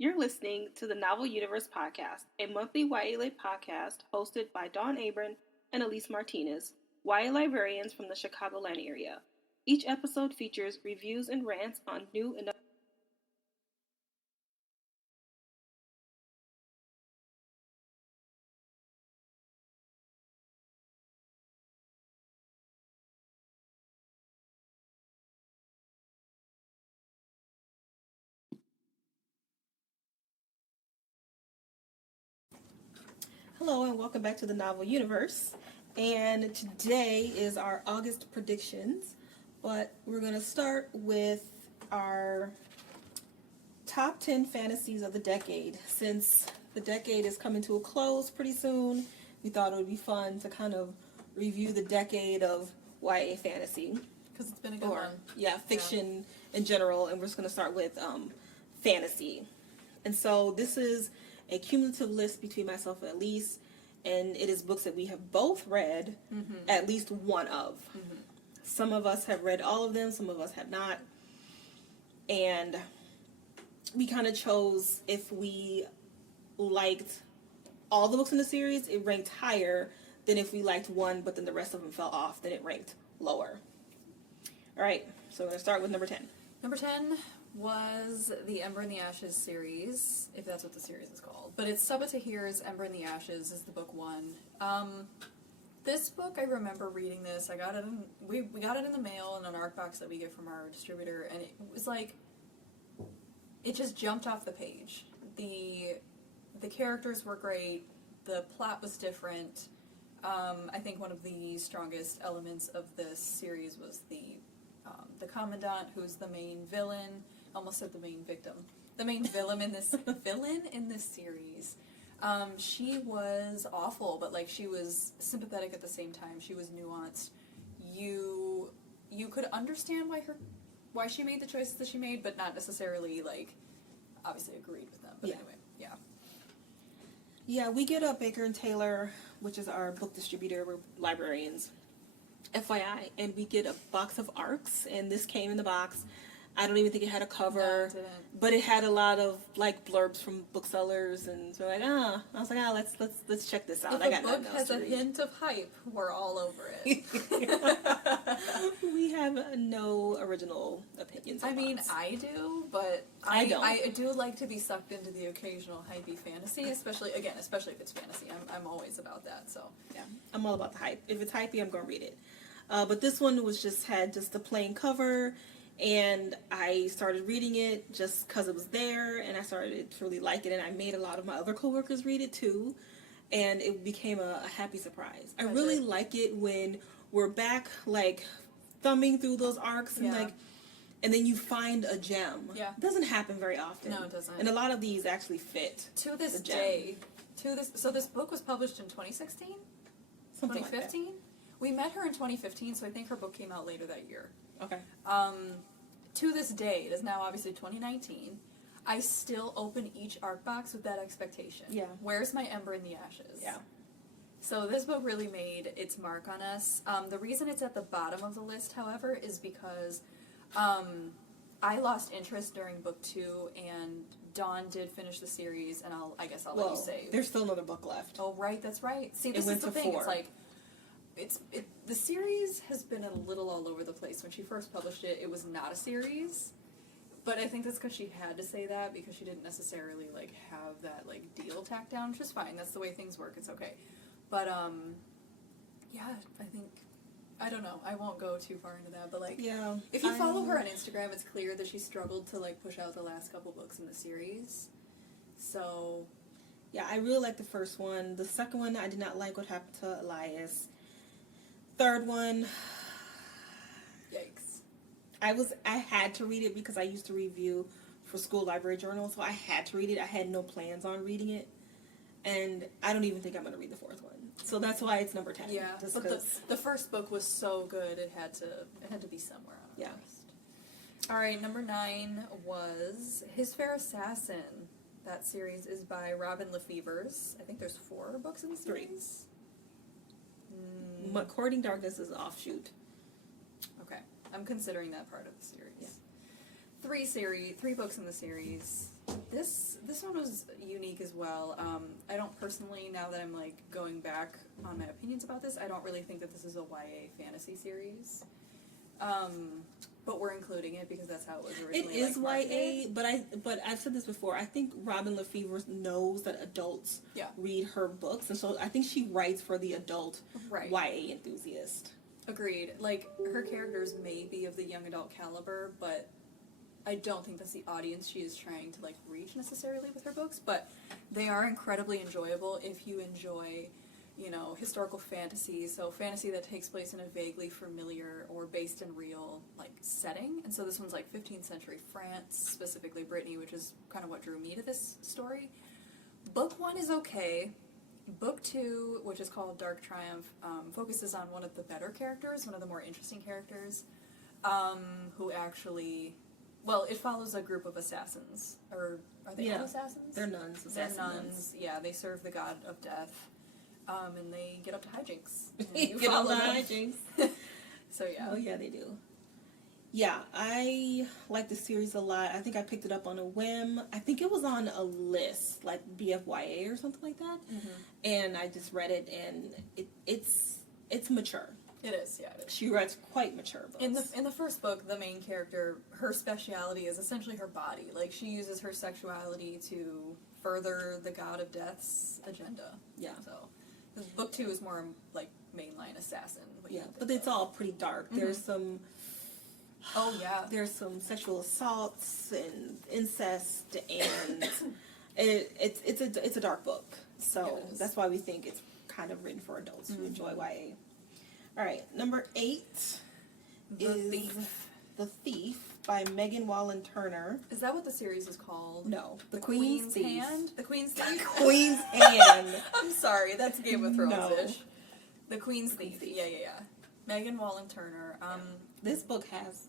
You're listening to the Novel Universe Podcast, a monthly YA podcast hosted by Dawn Abram and Elise Martinez, YA librarians from the Chicagoland area. Each episode features reviews and rants on new and Hello and welcome back to the Novel Universe. And today is our August predictions, but we're going to start with our top 10 fantasies of the decade. Since the decade is coming to a close pretty soon, we thought it would be fun to kind of review the decade of YA fantasy. Because it's been a good one. Yeah, fiction in general, and we're just going to start with fantasy. And so this is a cumulative list between myself and Elise, and it is books that we have both read at least one of. Some of us have read all of them, some of us have not. And we kind of chose, if we liked all the books in the series, it ranked higher than if we liked one, but then the rest of them fell off, then it ranked lower. All right, so we're going to start with number 10. Number 10 was the Ember in the Ashes series, if that's what the series is called. But it's Sabaa Tahir's Ember in the Ashes is the book one. This book, I remember reading this. I got it in, we got it in the mail in an art box that we get from our distributor, and it was like, it just jumped off the page. The characters were great. The plot was different. I think one of the strongest elements of this series was the commandant, who's the main villain. Almost said the main victim. The main villain in this series. She was awful, but like she was sympathetic at the same time. She was nuanced. You could understand why she made the choices that she made, but not necessarily like obviously agreed with them. But anyway, yeah. Yeah, we get a Baker and Taylor, which is our book distributor. We're librarians, FYI, and we get a box of ARCs, and this came in the box. I don't even think it had a cover, No, it didn't. but it had a lot of like blurbs from booksellers, and so like, I was like, let's check this out. If I got a book nothing else has to a read. hint of hype, we're all over it. We have no original opinions. I mean, box. I do, but I don't. I do like to be sucked into the occasional hypey fantasy, especially if it's fantasy. I'm always about that. So yeah, I'm all about the hype. If it's hypey, I'm gonna read it. But this one had just a plain cover, and I started reading it just because it was there, and I started to really like it, and I made a lot of my other coworkers read it too, and it became a happy surprise. I really like it when we're back like thumbing through those arcs and and then you find a gem. Yeah. It doesn't happen very often. No, it doesn't. And a lot of these actually fit. to this the gem. day, so this book was published in 2016, Something like that. 2015. We met her in 2015, so I think her book came out later that year. Okay. To this day, it is now obviously 2019, I still open each art box with that expectation. Yeah. Where's my Ember in the Ashes? Yeah. So this book really made its mark on us. The reason it's at the bottom of the list, however, is because I lost interest during book 2, and Dawn did finish the series, and I guess I'll let you say. There's still another book left. Oh, right, that's right. See, this went is the to thing. 4. It's like, the series has been a little all over the place. When she first published it, it was not a series. But I think that's because she had to say that, because she didn't necessarily, like, have that, like, deal tacked down, which is fine. That's the way things work. It's okay. But, yeah, I think, I don't know. I won't go too far into that, but, like, if you follow her on Instagram, it's clear that she struggled to, like, push out the last couple books in the series. So... yeah, I really liked the first one. The second one, I did not like what happened to Elias. Third one, yikes. I had to read it because I used to review for school library journal, so I had to read it. I had no plans on reading it, and I don't even think I'm going to read the fourth one. So that's why it's number 10. Yeah, but the first book was so good, it had to be somewhere on the list. All right, number 9 was His Fair Assassin. That series is by Robin Lefevers. I think there's 4 books in the series. 3. Courting Darkness is an offshoot. Okay, I'm considering that part of the series. Yeah. 3 books in the series. This one was unique as well. I don't personally, now that I'm like going back on my opinions about this, I don't really think that this is a YA fantasy series. But we're including it because that's how it was originally. It is marketed. YA, but I've said this before. I think Robin Lefevre knows that adults read her books, and so I think she writes for the adult YA enthusiast. Agreed. Like, her characters may be of the young adult caliber, but I don't think that's the audience she is trying to, like, reach necessarily with her books, but they are incredibly enjoyable if you enjoy, you know, historical fantasy, so fantasy that takes place in a vaguely familiar or based in real, like, setting. And so this one's, like, 15th century France, specifically Brittany, which is kind of what drew me to this story. Book 1 is okay. Book 2, which is called Dark Triumph, focuses on one of the better characters, one of the more interesting characters, who actually, well, it follows a group of assassins. Or are they all assassins? They're nuns. They're nuns. Yeah, they serve the god of death. And they get up to hijinks. And you Get up follow to them. hijinks. So yeah. Oh yeah, they do. Yeah, I like the series a lot. I think I picked it up on a whim. I think it was on a list, like BFYA or something like that. Mm-hmm. And I just read it, and it's mature. It is, yeah, it is. She writes quite mature books. In the first book, the main character, her speciality is essentially her body. Like, she uses her sexuality to further the god of death's agenda. Yeah. So, 'cause book 2 is more like mainline assassin. Yeah, but it's all pretty dark. Mm-hmm. There's some. Oh yeah. There's some sexual assaults and incest, and it's a dark book. So that's why we think it's kind of written for adults who enjoy YA. All right, number 8 is The Thief by Megan Wallen Turner. Is that what the series is called? No, The Queen's Thief. Hand? The Queen's Thief? Queen's Hand. I'm sorry, that's Game of Thrones-ish. No. The Queen's Thief. Yeah. Megan Wallen Turner. This book has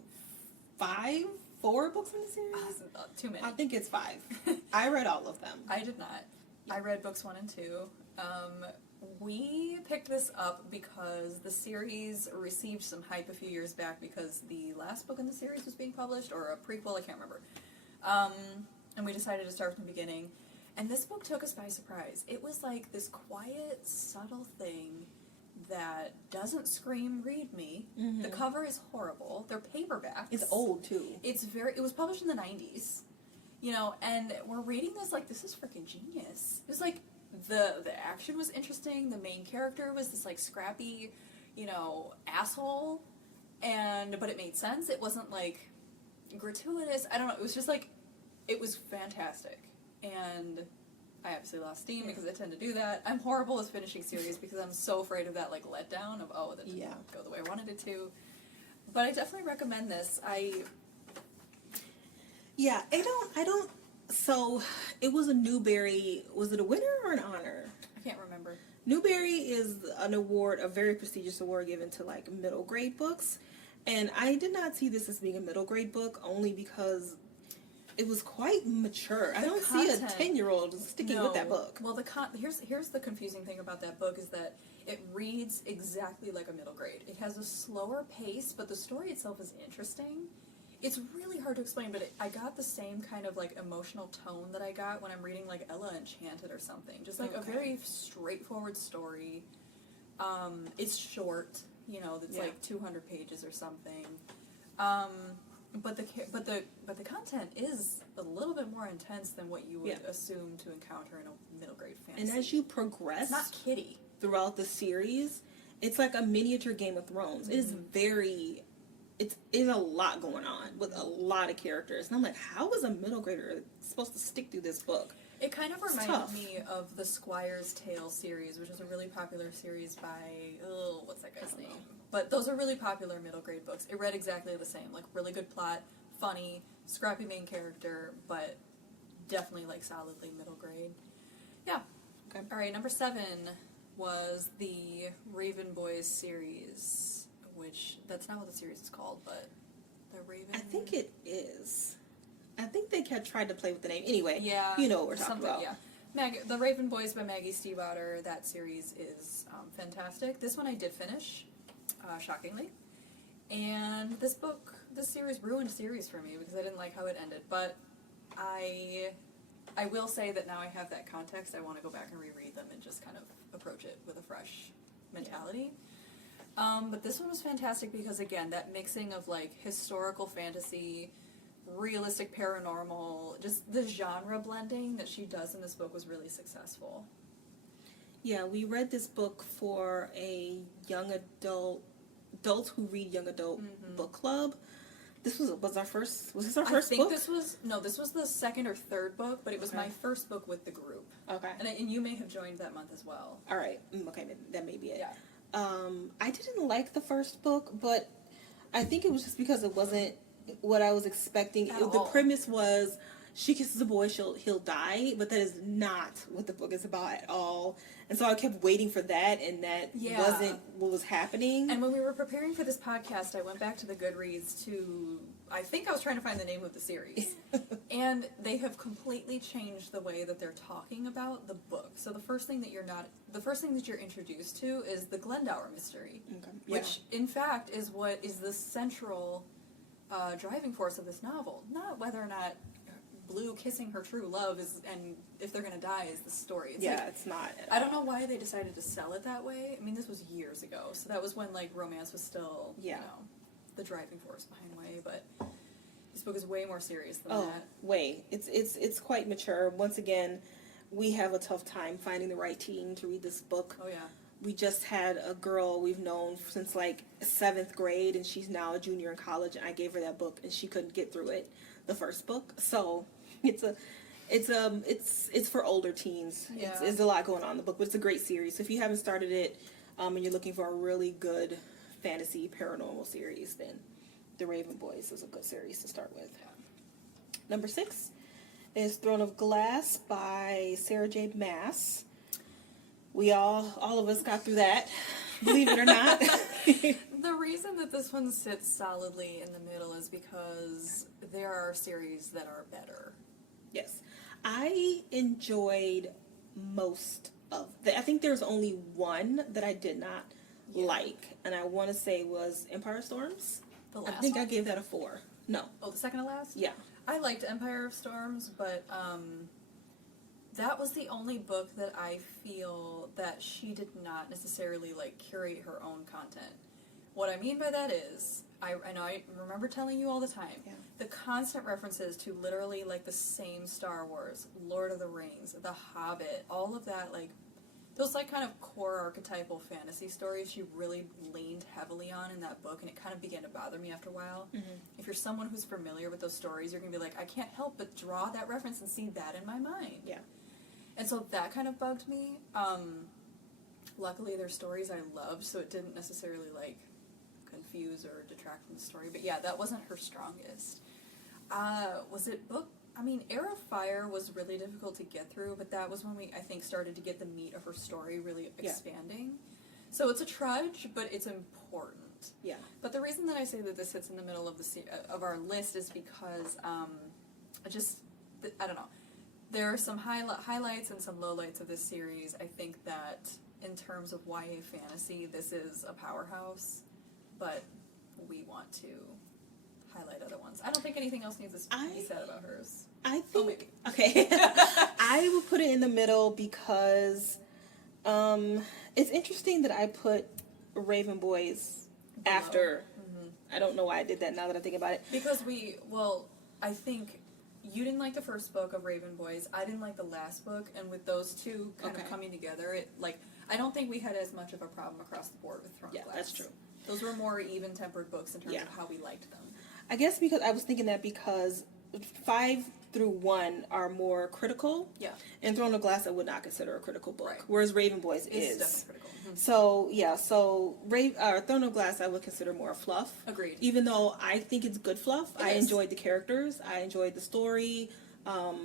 4 books in the series? Too many. I think it's 5. I read all of them. I did not. I read books 1 and 2. We picked this up because the series received some hype a few years back because the last book in the series was being published, or a prequel, I can't remember. And we decided to start from the beginning. And this book took us by surprise. It was like this quiet, subtle thing that doesn't scream "read me." Mm-hmm. The cover is horrible. They're paperbacks. It's old too. It was published in the 90s. You know, and we're reading this like, this is freaking genius. It was like, the action was interesting. The main character was this like scrappy, you know, asshole, but it made sense. It wasn't like gratuitous. I don't know. It was just like, it was fantastic. And I absolutely lost steam because I tend to do that. I'm horrible at finishing series because I'm so afraid of that like letdown of, oh, that didn't go the way I wanted it to. But I definitely recommend this. So, it was a Newbery, was it a winner or an honor? I can't remember. Newbery is an award, a very prestigious award given to, like, middle grade books. And I did not see this as being a middle grade book, only because it was quite mature. I don't see a 10-year-old sticking with that book. Well, here's the confusing thing about that book is that it reads exactly like a middle grade. It has a slower pace, but the story itself is interesting. It's really hard to explain, but I got the same kind of, like, emotional tone that I got when I'm reading, like, Ella Enchanted or something. Just, like, a very straightforward story. It's short, you know, it's, like, 200 pages or something. But the content is a little bit more intense than what you would assume to encounter in a middle grade fantasy. And as you progress... It's not kiddie. Throughout the series, it's like a miniature Game of Thrones. Mm-hmm. It is very... It's a lot going on with a lot of characters. And I'm like, how is a middle grader supposed to stick through this book? It kind of reminded me of the Squire's Tale series, which is a really popular series by, what's that guy's name? But those are really popular middle grade books. It read exactly the same. Like, really good plot, funny, scrappy main character, but definitely, like, solidly middle grade. Yeah. Okay. All right, number 7 was the Raven Boys series. Which, that's not what the series is called, but the Raven... I think it is. I think they tried to play with the name. Anyway, you know what we're talking about. Yeah. The Raven Boys by Maggie Stiefvater, that series is fantastic. This one I did finish, shockingly. And this series ruined series for me because I didn't like how it ended. But I I will say that now I have that context, I want to go back and reread them and just kind of approach it with a fresh mentality. But this one was fantastic because, again, that mixing of, like, historical fantasy, realistic paranormal, just the genre blending that she does in this book was really successful. Yeah, we read this book for a young adults who read young adult book club. This was our first. Was this our first book? I think this was the second or third book, but it was my first book with the group. Okay. And you may have joined that month as well. All right. Okay, that may be it. Yeah. I didn't like the first book, but I think it was just because it wasn't what I was expecting. The premise was she kisses a boy, he'll die, but that is not what the book is about at all. And so I kept waiting for that, and that wasn't what was happening. And when we were preparing for this podcast, I went back to the Goodreads I think I was trying to find the name of the series. And they have completely changed the way that they're talking about the book. So the first thing that you're introduced to is the Glendower mystery, which in fact is what is the central driving force of this novel. Not whether or not Blue kissing her true love and if they're gonna die is the story. It's not. I don't know why they decided to sell it that way. I mean, this was years ago, so that was when, like, romance was still, the driving force behind way. But this book is way more serious than that. Way. It's quite mature. Once again, we have a tough time finding the right teen to read this book. Oh yeah. We just had a girl we've known since like 7th grade, and she's now a junior in college. And I gave her that book, and she couldn't get through it, the first book. So it's for older teens. Yeah. It's a lot going on in the book, but it's a great series. So if you haven't started it, and you're looking for a really good fantasy paranormal series, then The Raven Boys is a good series to start with. Yeah. Number 6 is Throne of Glass by Sarah J. Maas. We all of us got through that, believe it or not. The reason that this one sits solidly in the middle is because there are series that are better. Yes. I enjoyed most of them. I think there's only one that I did not like, and I want to say was Empire Storms. The last I think one? I gave that a 4. No. Oh, the second to last? Yeah. I liked Empire of Storms, but that was the only book that I feel that she did not necessarily, like, curate her own content. What I mean by that is, I remember telling you all the time, the constant references to literally, like, the same Star Wars, Lord of the Rings, The Hobbit, all of that, like, those, like, kind of core archetypal fantasy stories she really leaned heavily on in that book, and it kind of began to bother me after a while. Mm-hmm. If you're someone who's familiar with those stories, you're going to be like, I can't help but draw that reference and see that in my mind. Yeah. And so that kind of bugged me. Luckily, they're stories I loved, so it didn't necessarily, like, confuse or detract from the story. But yeah, that wasn't her strongest. Was it book? I mean, Heir of Fire was really difficult to get through, but that was when we, I think, started to get the meat of her story really expanding. So it's a trudge, but it's important. Yeah. But the reason that I say that this sits in the middle of of our list is because I don't know. There are some highlights and some lowlights of this series. I think that in terms of YA fantasy, this is a powerhouse, but we want to highlight other ones. I don't think anything else needs to be said about hers. I think, maybe. okay, I would put it in the middle because it's interesting that I put Raven Boys after. Mm-hmm. I don't know why I did that now that I think about it. Because I think you didn't like the first book of Raven Boys. I didn't like the last book, and with those two kind of coming together, I don't think we had as much of a problem across the board with Throne of Glass. That's true. Those were more even-tempered books in terms of how we liked them. I guess because I was thinking that because 5 through 1 are more critical. Yeah. And Throne of Glass I would not consider a critical book. Right. Whereas Raven Boys is. Definitely critical. Mm-hmm. So Throne of Glass I would consider more fluff. Agreed. Even though I think it's good fluff. I enjoyed the characters. I enjoyed the story. I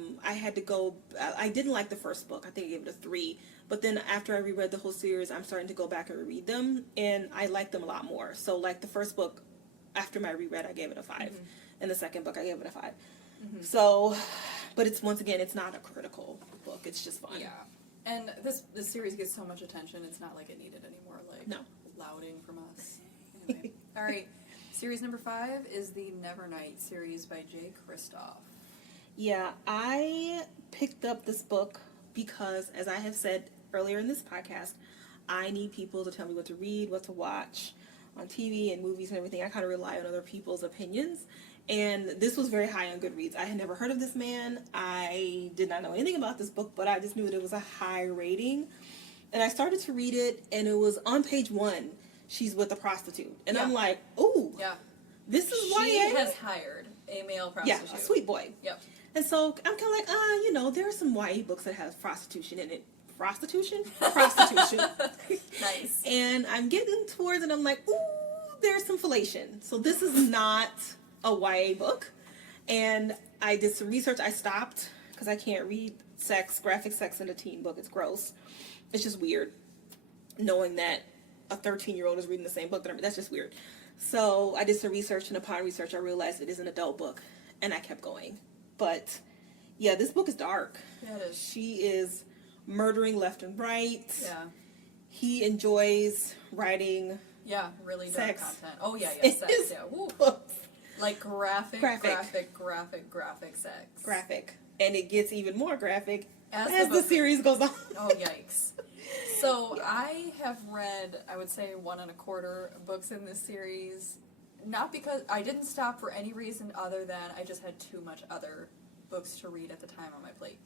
didn't like the first book. I think I gave it a 3. But then after I reread the whole series, I'm starting to go back and reread them. And I like them a lot more. So like the first book, after my reread, I gave it a 5. Mm-hmm. And the second book, I gave it a 5. Mm-hmm. So, but it's not a critical book. It's just fun. Yeah. And this series gets so much attention, it's not like it needed any more, lauding from us. Anyway. All right. Series number 5 is the Nevernight series by Jay Kristoff. Yeah, I picked up this book because, as I have said earlier in this podcast, I need people to tell me what to read, what to watch on TV and movies and everything. I kind of rely on other people's opinions. And this was very high on Goodreads. I had never heard of this man. I did not know anything about this book, but I just knew that it was a high rating. And I started to read it, and it was on page 1. She's with a prostitute. And I'm like, ooh, this is YA? She has hired a male prostitute. Yeah, a sweet boy. Yep. And so I'm kind of like, you know, there are some YA books that have prostitution in it. Prostitution? Prostitution. Nice. And I'm getting towards it, I'm like, ooh, there's some fellation. So this is not a YA book. And I did some research. I stopped because I can't read graphic sex in a teen book. It's gross. It's just weird knowing that a 13-year-old is reading the same book that I'm reading. That's just weird. So I did some research, and upon research, I realized it is an adult book, and I kept going. But yeah, this book is dark. Yeah, it is. She is murdering left and right. Yeah. He enjoys writing. Yeah, really dark Sex. content. Oh yeah, It sex. is Yeah, woo. books. Like graphic sex. Graphic. And it gets even more graphic As as the the book- series goes on. Oh yikes. So I have read, I would say 1.25 books in this series. Not because I didn't stop for any reason other than I just had too much other books to read at the time on my plate.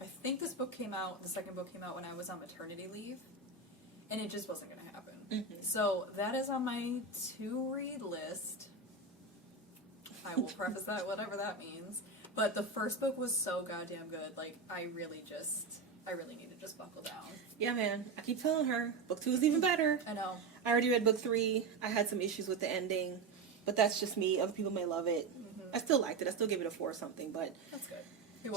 I think the second book came out when I was on maternity leave, and it just wasn't going to happen. Mm-hmm. So that is on my to-read list. I will preface that, whatever that means. But the first book was so goddamn good. Like, I really need to just buckle down. Yeah, man. I keep telling her, book 2 is even better. I know. I already read book 3. I had some issues with the ending, but that's just me. Other people may love it. Mm-hmm. I still liked it. I still gave it a 4 or something, but That's good.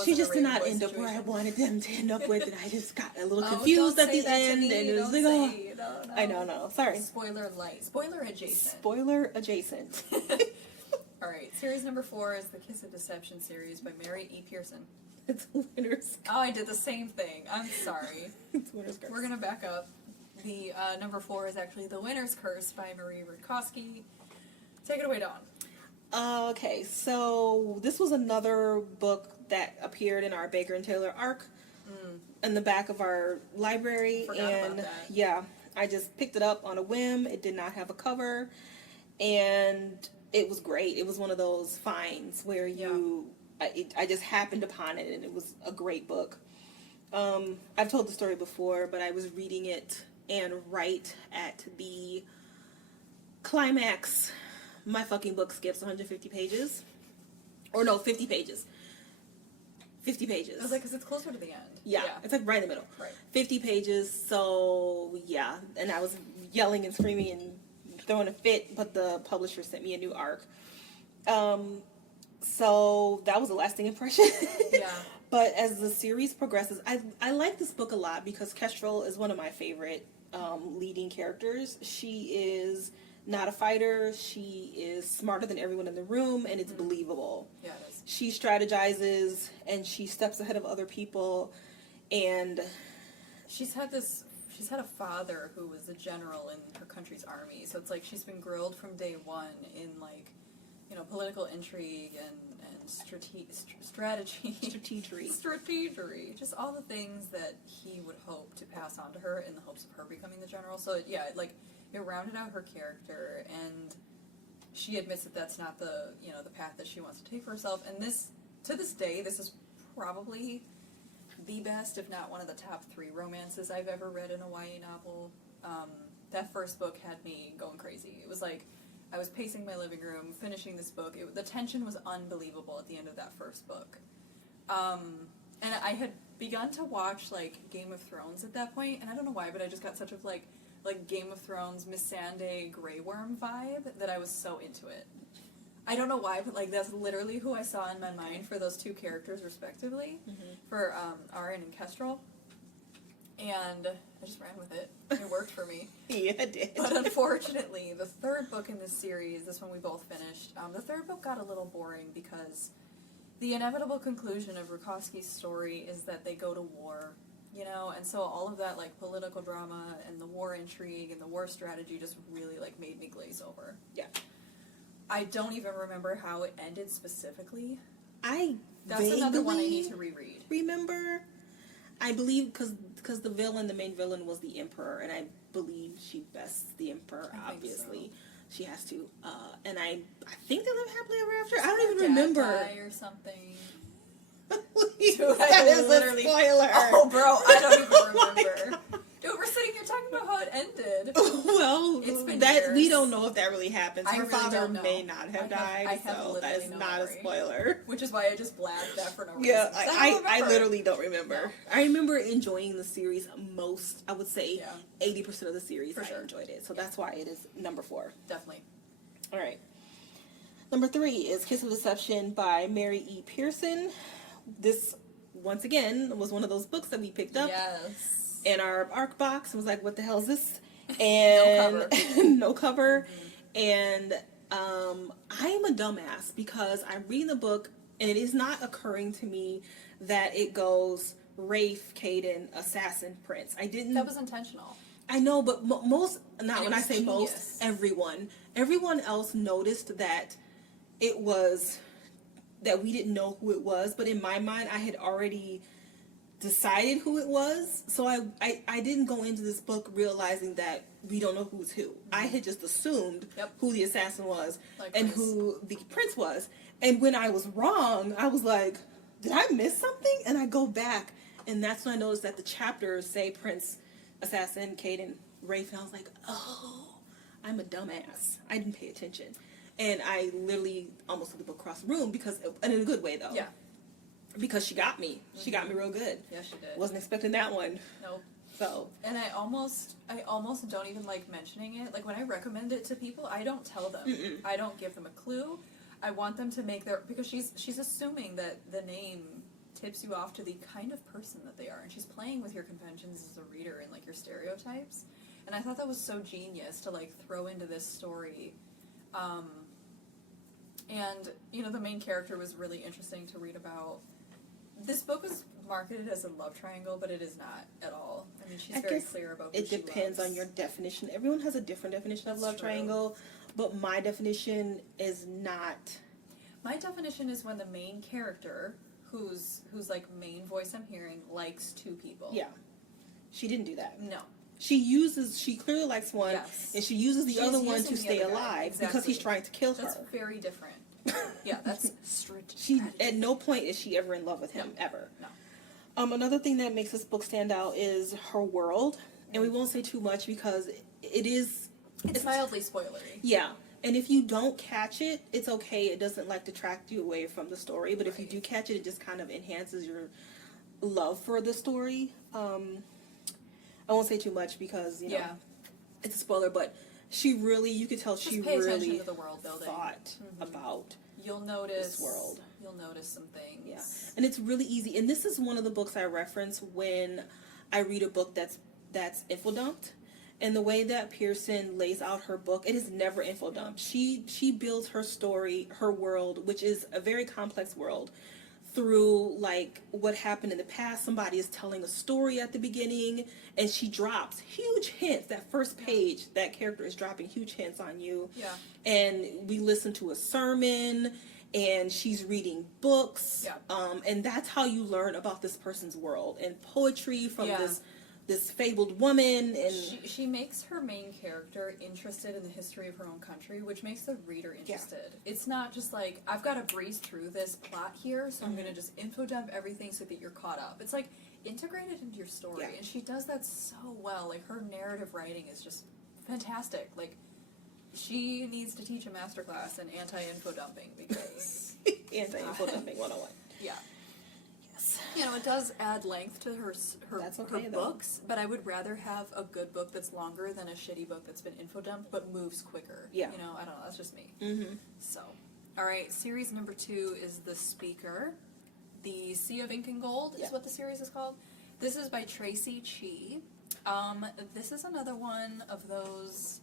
she just did not end up where I wanted them to end up with, and I just got a little Oh, confused don't at say the that to end, me. and it was Don't like, oh. say- no. I know, no. Sorry. Spoiler light. Spoiler adjacent. Spoiler adjacent. Alright, series number 4 is the Kiss of Deception series by Mary E. Pearson. It's Winter's. Oh, I did the same thing. I'm sorry. It's Winter's Curse. We're gonna back up. The number 4 is actually The Winter's Curse by Marie Rudkowski. Take it away, Dawn. Okay, so this was another book that appeared in our Baker and Taylor arc in the back of our library. Forgot about and that. yeah, I just picked it up on a whim. It did not have a cover, and it was great. It was one of those finds where I just happened upon it, and it was a great book. I've told the story before, but I was reading it, and right at the climax, my fucking book skips 150 pages. Or no, 50 pages. 50 pages. I was like, because it's closer to the end. Yeah, it's like right in the middle. Right. 50 pages, so yeah. And I was yelling and screaming and throwing a fit, but the publisher sent me a new arc. So that was a lasting impression. Yeah. But as the series progresses, I like this book a lot because Kestrel is one of my favorite leading characters. She is not a fighter. She is smarter than everyone in the room, and it's believable. Yeah, it is. She strategizes, and she steps ahead of other people, and She's had a father who was a general in her country's army, so it's like she's been grilled from day one in, like, you know, political intrigue and strategy. Strategery. Just all the things that he would hope to pass on to her in the hopes of her becoming the general. So, yeah, like, it rounded out her character, and she admits that that's not the path that she wants to take for herself. And to this day, this is probably the best, if not one of the top 3 romances I've ever read in a YA novel. That first book had me going crazy. It was like I was pacing my living room, finishing this book. The tension was unbelievable at the end of that first book. And I had begun to watch, like, Game of Thrones at that point, and I don't know why, but I just got such a, like Game of Thrones, Missandei, Grey Worm vibe that I was so into it. I don't know why, but, like, that's literally who I saw in my mind for those 2 characters, respectively, for Arin and Kestrel. And I just ran with it. It worked for me. yeah, it did. But unfortunately, the 3rd book in this series, this one we both finished, the 3rd book got a little boring because the inevitable conclusion of Rudkowski's story is that they go to war, you know, and so all of that, like, political drama and the war intrigue and the war strategy just really, like, made me glaze over. Yeah. I don't even remember how it ended specifically. I That's another one I need to reread. remember. I believe because the main villain was the Emperor, and I believe she bests the Emperor. Obviously, so. She has to. And I think they live happily ever after. I don't even remember. Die or something. That is literally a spoiler. Oh, bro, I don't even remember. Dude, we're sitting here talking about how it ended. Well, it's been that years. We don't know if that really happens. Her really father may not have died, so that is not a spoiler. Which is why I just blabbed that for no reason. Yeah, I literally don't remember. No. I remember enjoying the series most. I would say 80% of the series I enjoyed it. So that's why it is number 4. Definitely. All right. Number 3 is Kiss of Deception by Mary E. Pearson. This, once again, was one of those books that we picked up. Yes. In our ARC box and was like, what the hell is this? And no cover. And I am a dumbass because I'm reading the book and it is not occurring to me that it goes Rafe, Caden, Assassin, Prince. I didn't. That was intentional. I know, but most, not when I say genius. Most, everyone else noticed that it was, that we didn't know who it was, but in my mind I had already decided who it was, so I didn't go into this book realizing that we don't know who's who. I had just assumed who the assassin was and who the prince was, and when I was wrong, I was like, did I miss something? And I go back, and that's when I noticed that the chapters say Prince, Assassin, Caden, Rafe, and I was like, oh, I'm a dumbass. I didn't pay attention, and I literally almost took the book across the room because, and in a good way though. Yeah. Because she got me. She got me real good. Yeah, she did. Wasn't expecting that one. Nope. So. And I almost don't even like mentioning it. Like when I recommend it to people, I don't tell them. Mm-mm. I don't give them a clue. I want them to make because she's assuming that the name tips you off to the kind of person that they are, and she's playing with your conventions as a reader and like your stereotypes. And I thought that was so genius to like throw into this story. And you know, the main character was really interesting to read about. This book was marketed as a love triangle, but it is not at all. I mean, she's very clear about who she loves. It depends on your definition. Everyone has a different definition of love triangle, but my definition is not. My definition is when the main character, who's like main voice I'm hearing, likes 2 people. Yeah. She didn't do that. No. She clearly likes one, and she uses the other one to stay alive because he's trying to kill her. That's very different. Yeah, that's strict. She at no point is she ever in love with him, ever. No. Another thing that makes this book stand out is her world, and we won't say too much because it's mildly spoilery. Yeah, and if you don't catch it, it's okay. It doesn't like detract you away from the story, but if you do catch it, it just kind of enhances your love for the story. I won't say too much because you know it's a spoiler, but. You could tell she really to the world building. Thought about You'll notice this world. You'll notice some things. Yeah, and it's really easy. And this is one of the books I reference when I read a book that's infodumped. And the way that Pearson lays out her book, it is never infodumped. She builds her story, her world, which is a very complex world, through like what happened in the past. Somebody is telling a story at the beginning and she drops huge hints. That first page, that character is dropping huge hints on you. Yeah. And we listen to a sermon and she's reading books. Yeah. And that's how you learn about this person's world, and poetry from this fabled woman. And she makes her main character interested in the history of her own country, which makes the reader interested. It's not just like, I've got to breeze through this plot here, so I'm going to just info dump everything so that you're caught up. It's like, integrate it into your story, and she does that so well. Like, her narrative writing is just fantastic. Like, she needs to teach a masterclass in anti-info dumping, because... Anti-info dumping 101. Yeah. You know, it does add length to her books, but I would rather have a good book that's longer than a shitty book that's been info dumped but moves quicker. Yeah. You know, I don't know, that's just me. Mm-hmm. So, alright, series number 2 is The Speaker. The Sea of Ink and Gold is what the series is called. This is by Tracy Chee. This is another one of those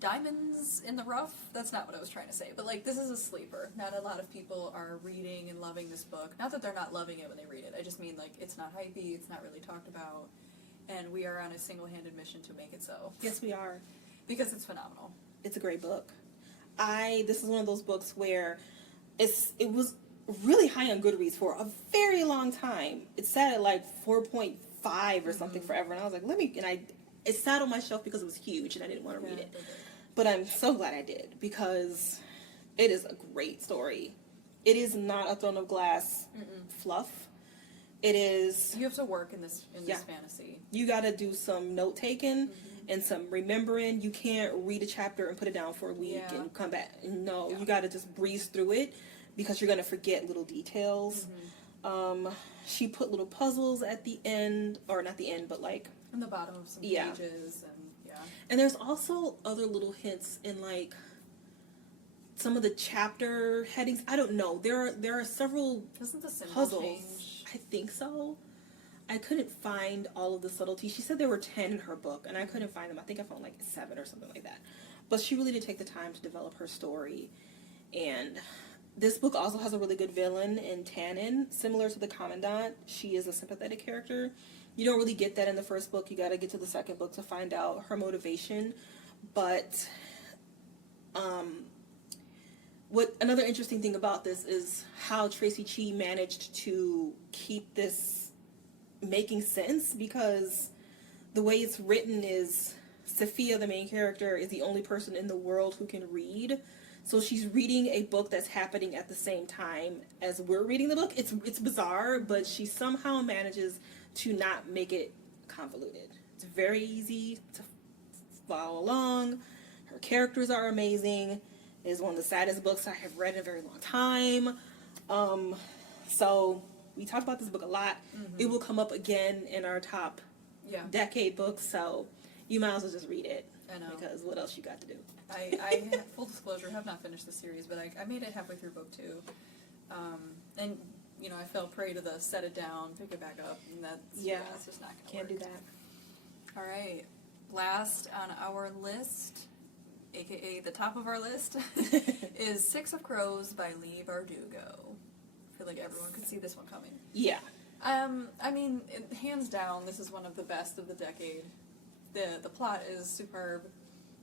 diamonds in the rough. That's not what I was trying to say, but like, this is a sleeper. Not a lot of people are reading and loving this book. Not that they're not loving it when they read it. I just mean, like, it's not hypey, it's not really talked about, and we are on a single-handed mission to make it so. Yes, we are. Because it's phenomenal. It's a great book. This is one of those books where it was really high on Goodreads for a very long time. It sat at like 4.5 or something forever, and I was like, it sat on my shelf because it was huge and I didn't want to read it. But I'm so glad I did, because it is a great story. It is not a Throne of Glass fluff. It is... You have to work in this fantasy. You got to do some note taking and some remembering. You can't read a chapter and put it down for a week and come back. No, you got to just breeze through it, because you're going to forget little details. She put little puzzles at the end, or not the end, but like... in the bottom of some pages, and And there's also other little hints in like some of the chapter headings. I don't know. There are several Doesn't the symbol puzzles. change? I think so. I couldn't find all of the subtleties. She said there were 10 in her book, and I couldn't find them. I think I found like 7 or something like that. But she really did take the time to develop her story. And this book also has a really good villain in Tannen, similar to the Commandant. She is a sympathetic character. You don't really get that in the first book. You got to get to the second book to find out her motivation. But what another interesting thing about this is how Tracy Chee managed to keep this making sense, because the way it's written is Sophia, the main character, is the only person in the world who can read. So she's reading a book that's happening at the same time as we're reading the book. It's bizarre, but she somehow manages to not make it convoluted. It's very easy to follow along. Her characters are amazing. It is one of the saddest books I have read in a very long time. So we talked about this book a lot. It will come up again in our top decade books, so you might as well just read it. I know. Because what else you got to do? I full disclosure, have not finished the series, but I made it halfway through book 2. And, you know, I fell prey to the set it down, pick it back up, and that's just not going to work. Can't do that. All right. Last on our list, aka the top of our list, is Six of Crows by Leigh Bardugo. I feel like everyone could see this one coming. Yeah. I mean, hands down, this is one of the best of the decade. The plot is superb.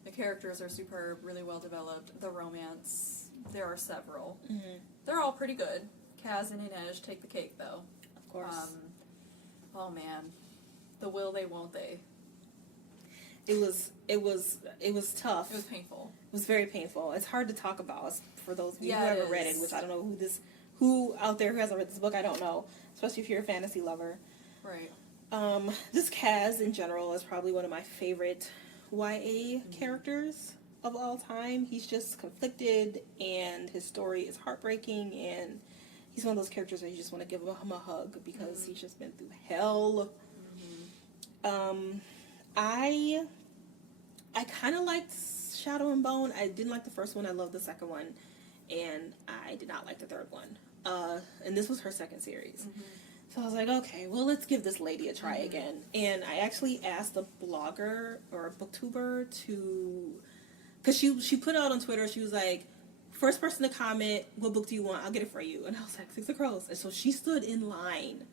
The characters are superb, really well developed. The romance, there are several. They're all pretty good. Kaz and Inej take the cake, though. Of course. Oh man, the will they, won't they? It was tough. It was painful. It was very painful. It's hard to talk about for those of you who it haven't read it, is. which I don't know who out there who hasn't read this book, I don't know. Especially if you're a fantasy lover. Right. This Kaz in general is probably one of my favorite YA characters of all time. He's just conflicted, and his story is heartbreaking, and he's one of those characters that you just want to give him a hug because he's just been through hell. I kind of liked Shadow and Bone. I didn't like the first one. I loved the second one, and I did not like the third one. And this was her second series. So I was like, okay, well, let's give this lady a try again. And I actually asked a blogger or a booktuber to, because she put out on Twitter, she was like, first person to comment, what book do you want? I'll get it for you. And I was like, Six of Crows. And so she stood in line.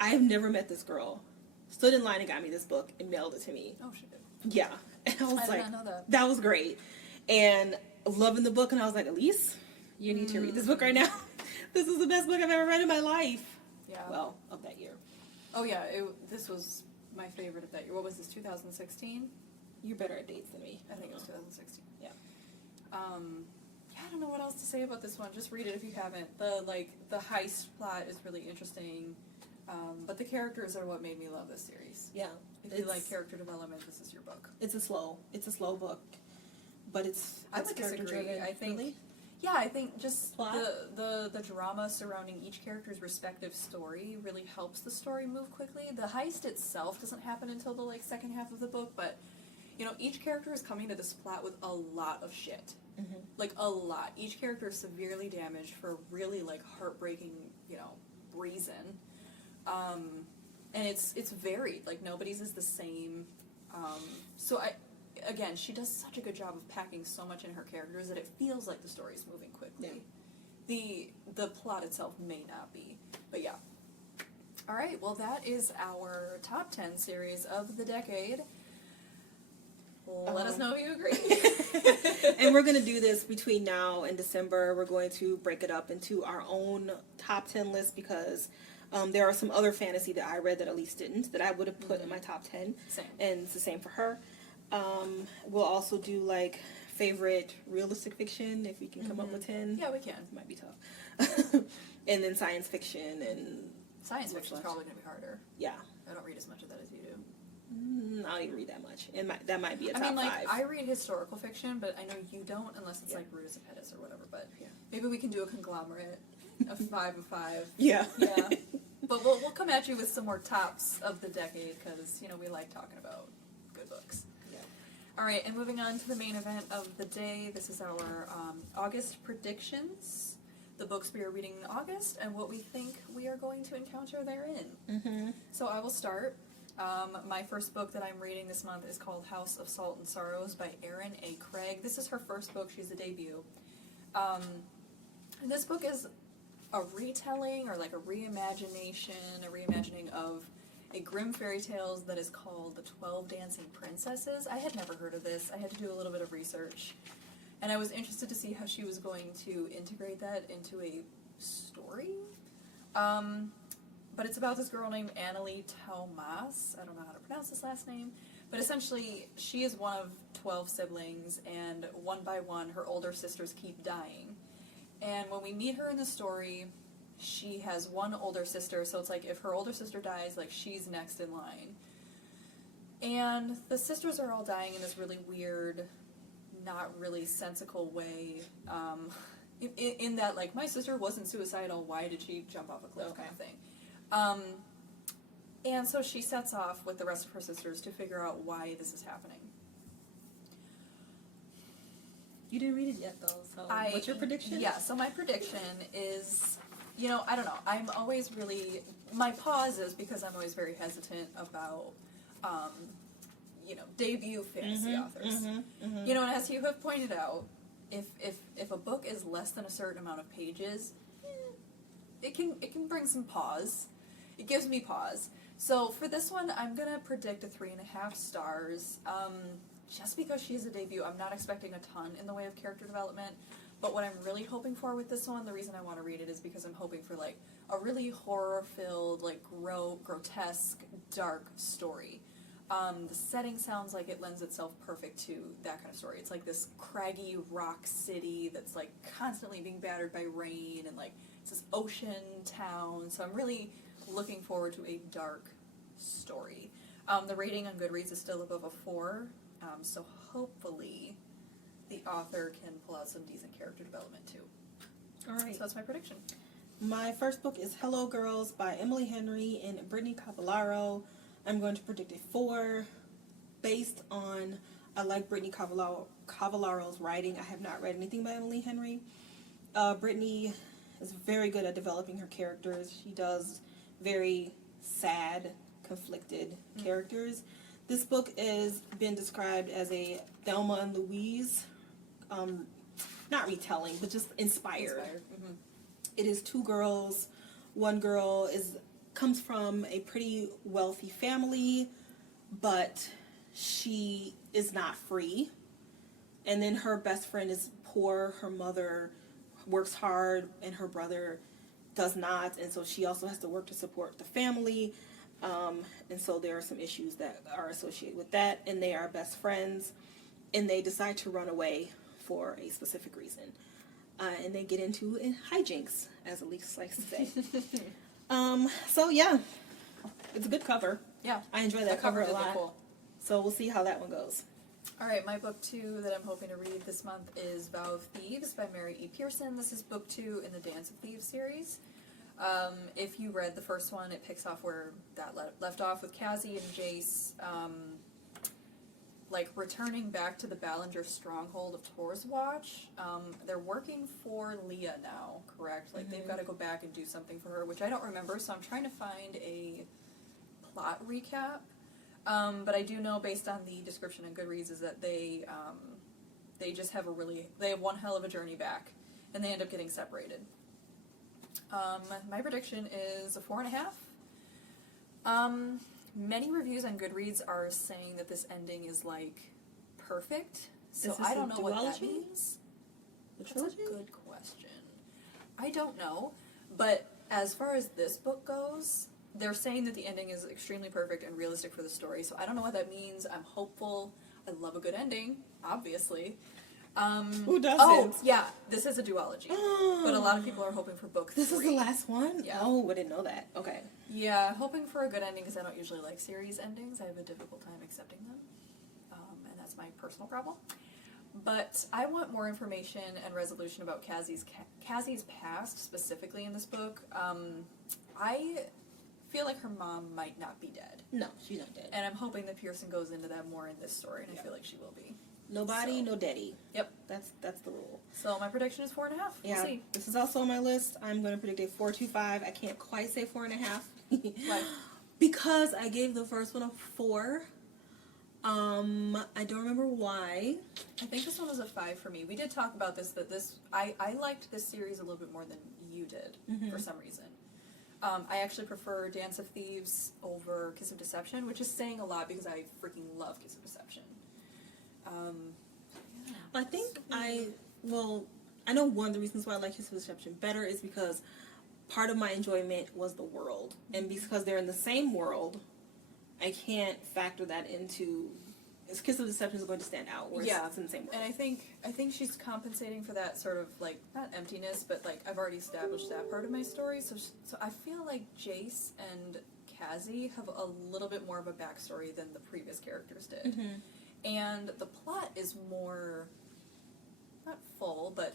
I have never met this girl. Stood in line and got me this book and mailed it to me. Oh, she did. Yeah. And I was I did like, not know that. that was great. And loving the book, and I was like, Elise, you need to read this book right now. This is the best book I've ever read in my life. Yeah. Well, of that year. Oh yeah, this was my favorite of that year. What was this, 2016? You're better at dates than me. I think it was 2016. Yeah. Yeah, I don't know what else to say about this one. Just read it if you haven't. The heist plot is really interesting. But the characters are what made me love this series. Yeah. If you like character development, this is your book. It's a slow book, but it's I would character disagree. driven. I think Really? Yeah, I think just Plot? the drama surrounding each character's respective story really helps the story move quickly. The heist itself doesn't happen until the second half of the book, but each character is coming to this plot with a lot of shit. A lot. Each character is severely damaged for a really heartbreaking, reason. And it's varied. Nobody's is the same. So again, she does such a good job of packing so much in her characters that it feels like the story's moving quickly. Yeah. The plot itself may not be, but yeah. All right, well that is our top 10 series of the decade. Let us know if you agree. And we're going to do this between now and December. We're going to break it up into our own top 10 list because there are some other fantasy that I read that Elise didn't, that I would have put in my top 10. Same. And it's the same for her. We'll also do like favorite realistic fiction, if we can come up with 10. Yeah, we can. It might be tough. And then science fiction and... Science fiction is probably going to be harder. Yeah. I don't read as much of that as you do. I don't even read that much. That might be a top I mean, like, 5. I read historical fiction, but I know you don't unless it's like Brutus and Pettis or whatever, but maybe we can do a conglomerate of 5 of 5. Yeah. Yeah. But we'll come at you with some more tops of the decade because, you know, we like talking about good books. Yeah. All right, and moving on to the main event of the day, this is our August predictions. The books we are reading in August and what we think we are going to encounter therein. Mm-hmm. So I will start. My first book that I'm reading this month is called House of Salt and Sorrows by Erin A. Craig. This is her first book. She's a debut. And this book is a retelling or like a reimagining of a Grimm fairy tales that is called The 12 Dancing Princesses. I had never heard of this. I had to do a little bit of research. And I was interested to see how she was going to integrate that into a story. But it's about this girl named Annalie Taumas. I don't know how to pronounce this last name. But essentially, she is one of 12 siblings, and one by one, her older sisters keep dying. And when we meet her in the story, she has one older sister, so it's like if her older sister dies, like she's next in line. And the sisters are all dying in this really weird, not really sensical way. In that, like, my sister wasn't suicidal, why did she jump off a cliff kind of thing. And so she sets off with the rest of her sisters to figure out why this is happening. You didn't read it yet, though, so what's your prediction? Yeah, so my prediction is, you know, I don't know, I'm always really, my pause is because I'm always very hesitant about, you know, debut fantasy authors. You know, and as you have pointed out, if a book is less than a certain amount of pages, it can bring some pause. It gives me pause. So for this one, I'm gonna predict a 3.5 stars. Just because she's a debut, I'm not expecting a ton in the way of character development. But what I'm really hoping for with this one, the reason I want to read it is because I'm hoping for like a really horror-filled, like grotesque, dark story. The setting sounds like it lends itself perfect to that kind of story. It's like this craggy rock city that's like constantly being battered by rain, and like it's this ocean town. So I'm really looking forward to a dark story. The rating on Goodreads is still above a 4, so hopefully the author can pull out some decent character development too. All right. So that's my prediction. My first book is Hello Girls by Emily Henry and Brittany Cavallaro. I'm going to predict a 4 based on, I like Brittany Cavallaro's writing. I have not read anything by Emily Henry. Brittany is very good at developing her characters. She does very sad, conflicted characters. This book has been described as a Thelma and Louise, not retelling, but just inspired. It is 2 girls. One girl comes from a pretty wealthy family, but she is not free. And then her best friend is poor. Her mother works hard, and her brother does not, and so she also has to work to support the family. And so there are some issues that are associated with that, and they are best friends, and they decide to run away for a specific reason. And they get into hijinks, as Elise likes to say. So yeah, it's a good cover. Yeah, I enjoy that cover a lot. Cool. So we'll see how that one goes. All right, my book 2 that I'm hoping to read this month is Vow of Thieves by Mary E. Pearson. This is book 2 in the Dance of Thieves series. If you read the first one, it picks off where that left off with Cassie and Jace, like returning back to the Ballinger stronghold of Tor's Watch. They're working for Leah now, correct? Like they've got to go back and do something for her, which I don't remember, so I'm trying to find a plot recap. But I do know based on the description on Goodreads is that they just have they have one hell of a journey back, and they end up getting separated. My prediction is a 4.5. Many reviews on Goodreads are saying that this ending is like perfect, so Is this I don't a know what that duology? means. The That's trilogy? a good question. I don't know, but as far as this book goes, they're saying that the ending is extremely perfect and realistic for the story, so I don't know what that means. I'm hopeful. I love a good ending, obviously. Who doesn't? Oh, yeah, this is a duology. But a lot of people are hoping for book 3. This is the last one? Yeah. Oh, I didn't know that. Okay. Yeah, hoping for a good ending because I don't usually like series endings. I have a difficult time accepting them. And that's my personal problem. But I want more information and resolution about Cassie's past, specifically in this book. I feel like her mom might not be dead. No, she's not dead. And I'm hoping that Pearson goes into that more in this story, and I feel like she will be. Nobody, So. no daddy. Yep. That's the rule. So my prediction is 4.5. Yeah. We'll see. This is also on my list. I'm going to predict a 4.25. I can't quite say 4.5. Why? Because I gave the first one a 4. I don't remember why. I think this one was a 5 for me. We did talk about this, that I liked this series a little bit more than you did, for some reason. I actually prefer Dance of Thieves over Kiss of Deception, which is saying a lot because I freaking love Kiss of Deception. Yeah. I think I know one of the reasons why I like Kiss of Deception better is because part of my enjoyment was the world. And because they're in the same world, I can't factor that into... Kiss of Deception is going to stand out, whereas it's in the same world. And I think she's compensating for that sort of, like, not emptiness, but, like, I've already established that part of my story, so I feel like Jace and Cassie have a little bit more of a backstory than the previous characters did. And the plot is more, not full, but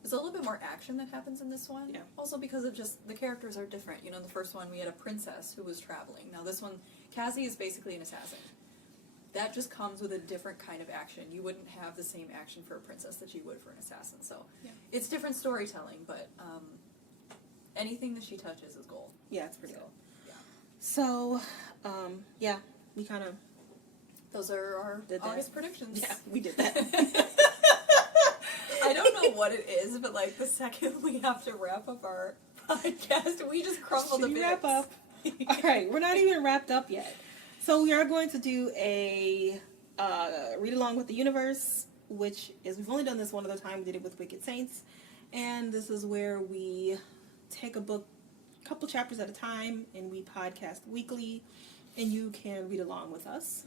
there's a little bit more action that happens in this one. Yeah. Also because of just, the characters are different. You know, in the first one we had a princess who was traveling. Now this one, Cassie is basically an assassin. That just comes with a different kind of action. You wouldn't have the same action for a princess that you would for an assassin. So it's different storytelling, but anything that she touches is gold. Yeah, it's pretty cool. Yeah. So, we kind of... Those are our August predictions. Yeah, we did that. I don't know what it is, but like the second we have to wrap up our podcast, we just crumble to bits. Wrap up. All right, we're not even wrapped up yet. So we are going to do a read along with the universe, which is, we've only done this one other time. We did it with Wicked Saints, and this is where we take a book, a couple chapters at a time, and we podcast weekly, and you can read along with us.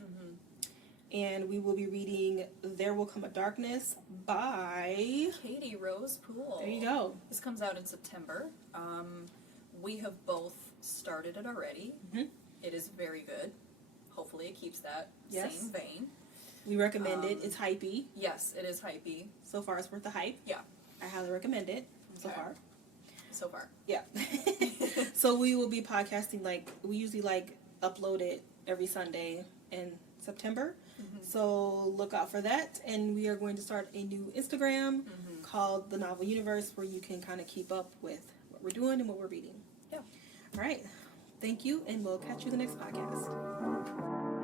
And we will be reading There Will Come a Darkness by Katie Rose Poole. There you go. This comes out in September. We have both started it already. It is very good. Hopefully it keeps that same vein. We recommend it. It's hypey. Yes, it is hypey. So far, it's worth the hype. Yeah. I highly recommend it. So Okay. far. So far. Yeah. So we will be podcasting, we usually upload it every Sunday in September. So look out for that. And we are going to start a new Instagram called The Novel Universe, where you can kind of keep up with what we're doing and what we're reading. Yeah. All right. Thank you, and we'll catch you in the next podcast.